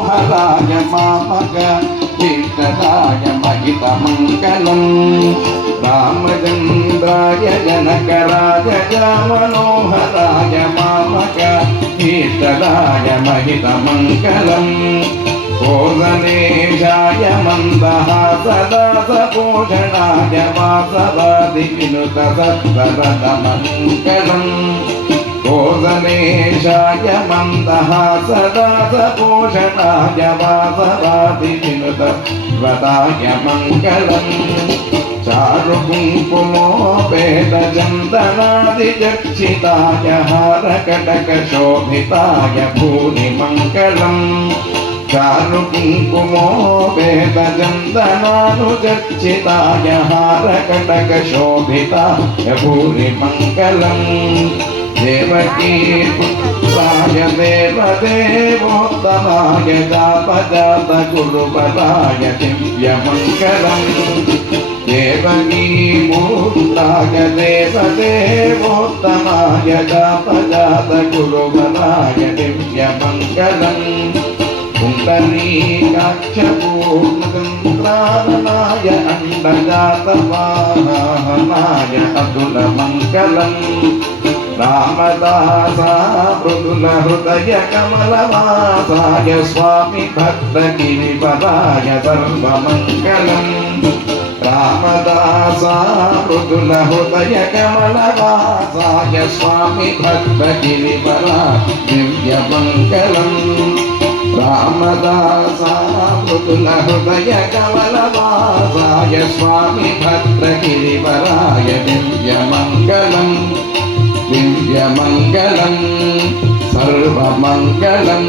హరాయ మామక కీర్తనాయ మహితమంగళం రామచంద్రాయ జనకరాజ మనోహరాయ మామక కీర్తనాయ మహితమంగళం కోసనేశాయ మందహాసదాసపోషణాయ వాసవాది వినుత సత్వరదమంగళం కోసనేశాయ మందహాసదాసపోషణాయ వాసవాది వినుత వదాయ మంగళం చారు కుంకుమోపేత చందనాది చర్చితాయ హారకటక శోభితాయ భూని మంగళం చారు కుంకుమోపేత చందనాను చర్చితాయ హారకటక శోభితాయ భూని మంగళం దేవకీ పుత్రాయ దేవదేవోత్తమాయ జాపజాత గురుబలాయ దివ్యమంగళం దేవకీ పుత్రాయ దేవదేవోత్తమాయ జాపజాత గురుబలాయ దివ్యమంగళం కుండలీకాక్షపూర్ణచంద్రాననాయ అండజాతవాహనాయ అతులమంగళం రామదాస మృదుల హృదయ కమలవాసాయ స్వామి భక్తగిరిపదాయ సర్వమంగళం రామదాస మృదుల హృదయ కమలవాసాయ స్వామి భక్తగిరిపదాయ దివ్యమంగళం రామదాస మృదుల హృదయ కమలవాసాయ స్వామి భద్రగిరివరాయ దివ్యమంగళం దివ్యమంగళం సర్వమంగళం